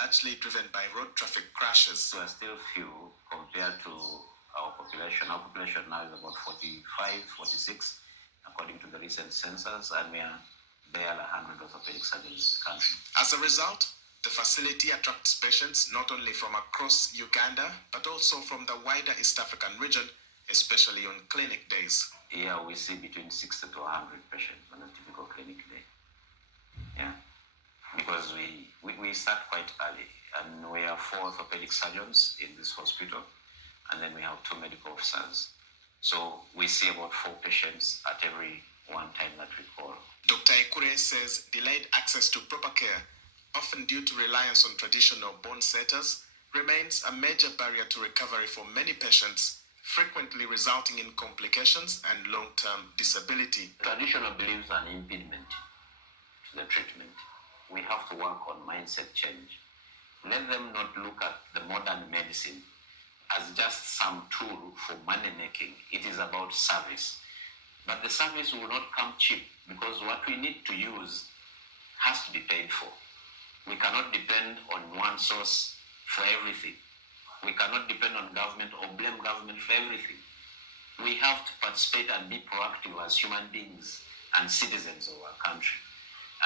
largely driven by road traffic crashes. We are still few compared to our population. Our population now is about 45, 46, according to the recent census, and we are barely 100 orthopedic surgeons in the country. As a result, the facility attracts patients not only from across Uganda, but also from the wider East African region, especially on clinic days. Here we see between 60 to 100 patients on a typical clinic day. Yeah, because we start quite early, and we have 4 orthopedic surgeons in this hospital, and then we have 2 medical officers. So we see about 4 patients at every one time that we call. Dr. Ekure says delayed access to proper care, often due to reliance on traditional bone setters, remains a major barrier to recovery for many patients, frequently resulting in complications and long-term disability. Traditional beliefs are an impediment to the treatment. We have to work on mindset change. Let them not look at the modern medicine as just some tool for money making. It is about service. But the service will not come cheap, because what we need to use has to be paid for. We cannot depend on one source for everything. We cannot depend on government or blame government for everything. We have to participate and be proactive as human beings and citizens of our country.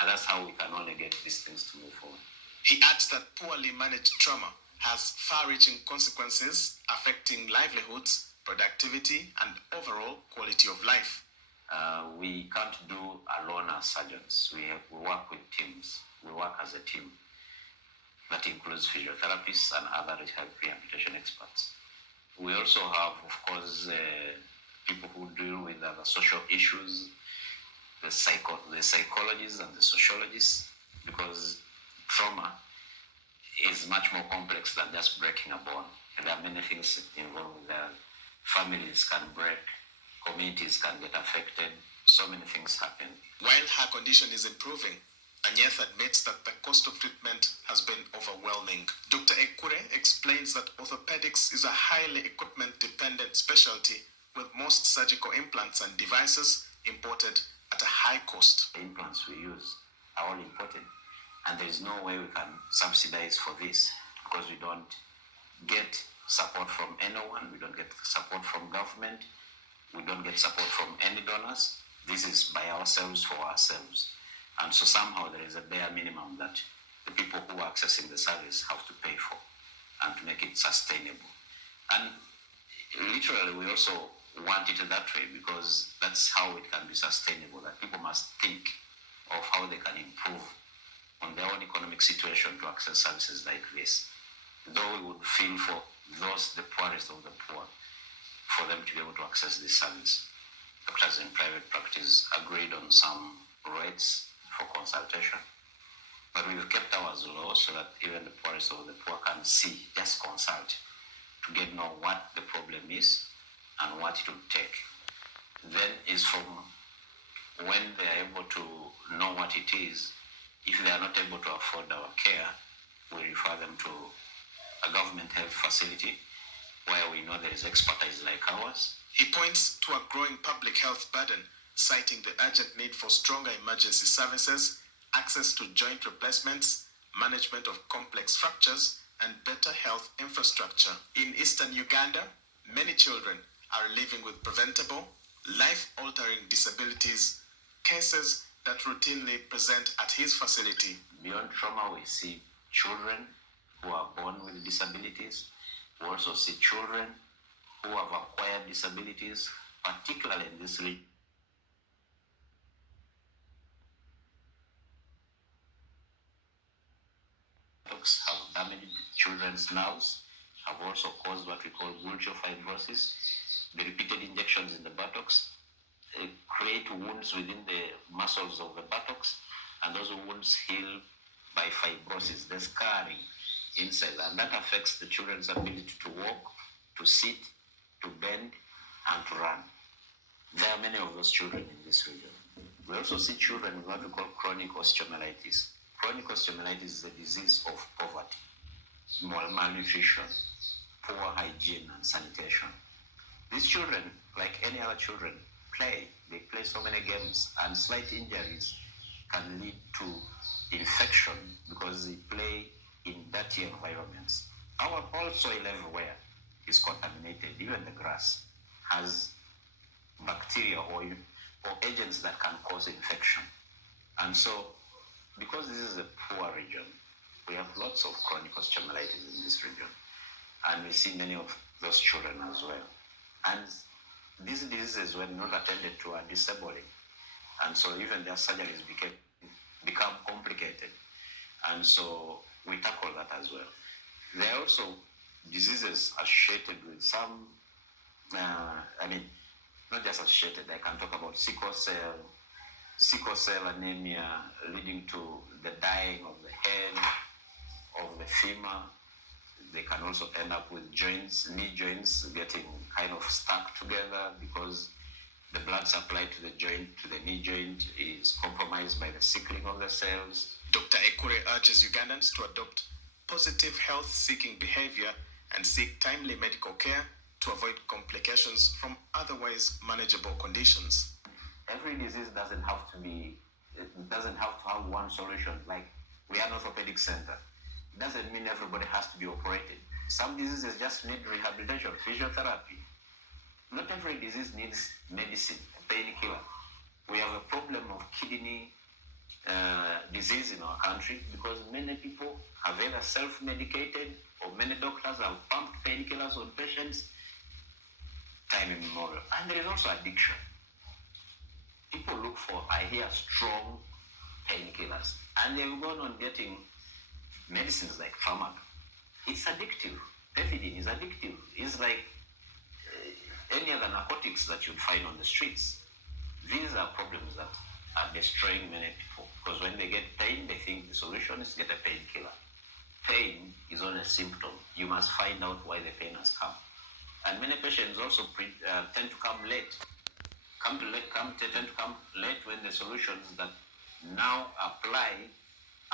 And that's how we can only get these things to move forward. He adds that poorly managed trauma has far-reaching consequences affecting livelihoods, productivity, and overall quality of life. We can't do alone as surgeons. We work with teams. We work as a team. That includes physiotherapists and other rehabilitation experts. We also have, of course, people who deal with other social issues, the psychologists and the sociologists, because trauma is much more complex than just breaking a bone. And there are many things involved there. Families can break, communities can get affected, so many things happen. While her condition is improving, Anyeth admits that the cost of treatment has been overwhelming. Dr. Ekure explains that orthopedics is a highly equipment-dependent specialty, with most surgical implants and devices imported at a high cost. The implants we use are all imported, and there is no way we can subsidize for this, because we don't get support from anyone, we don't get support from government, we don't get support from any donors. This is by ourselves for ourselves. And so somehow there is a bare minimum that the people who are accessing the service have to pay for, and to make it sustainable. And literally we also want it that way, because that's how it can be sustainable, that people must think of how they can improve on their own economic situation to access services like this. Though we would feel for those, the poorest of the poor, for them to be able to access this service. Doctors in private practice agreed on some rates for consultation, but we've kept ours low so that even the poorest of the poor can see, just consult, to get know what the problem is and what it would take. Then is from when they are able to know what it is, if they are not able to afford our care, we refer them to a government health facility where we know there is expertise like ours. He points to a growing public health burden, citing the urgent need for stronger emergency services, access to joint replacements, management of complex fractures, and better health infrastructure. In eastern Uganda, many children are living with preventable, life-altering disabilities, cases that routinely present at his facility. Beyond trauma, we see children who are born with disabilities. We also see children who have acquired disabilities, particularly in this region. Have damaged children's nerves, have also caused what we call gluteal fibrosis. The repeated injections in the buttocks create wounds within the muscles of the buttocks, and those wounds heal by fibrosis, the scarring inside, and that affects the children's ability to walk, to sit, to bend, and to run. There are many of those children in this region. We also see children with what we call chronic osteomyelitis. Chronic osteomyelitis is a disease of poverty, malnutrition, poor hygiene and sanitation. These children, like any other children, play. They play so many games, and slight injuries can lead to infection because they play in dirty dirty environments. Our whole soil everywhere is contaminated. Even the grass has bacteria or agents that can cause infection. And so, because this is a poor region, we have lots of chronic osteomyelitis in this region. And we see many of those children as well. And these diseases, when not attended to, are disabling. And so even their surgeries become complicated. And so we tackle that as well. There are also diseases associated with some, not just associated, I can talk about sickle cell anemia leading to the dying of the head, of the femur. They can also end up with joints, knee joints getting kind of stuck together because the blood supply to the joint, to the knee joint, is compromised by the sickling of the cells. Dr. Ekure urges Ugandans to adopt positive health-seeking behavior and seek timely medical care to avoid complications from otherwise manageable conditions. Every disease doesn't have to have one solution. Like, we are an orthopedic center. It doesn't mean everybody has to be operated. Some diseases just need rehabilitation, physiotherapy. Not every disease needs medicine, a painkiller. We have a problem of kidney disease in our country because many people have either self-medicated or many doctors have pumped painkillers on patients time immemorial. And there is also addiction. People look for, I hear, strong painkillers. And they've gone on getting medicines like Tramadol. It's addictive. Pethidine is addictive. It's like any other narcotics that you'd find on the streets. These are problems that are destroying many people because when they get pain, they think the solution is to get a painkiller. Pain is only a symptom. You must find out why the pain has come. And many patients also tend to come late. Tend to come late when the solutions that now apply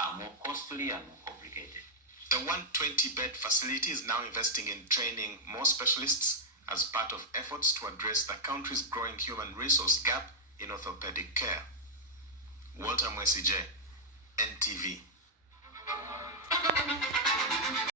are more costly and more complicated. The 120-bed facility is now investing in training more specialists as part of efforts to address the country's growing human resource gap in orthopedic care. Walter Mwesije, NTV.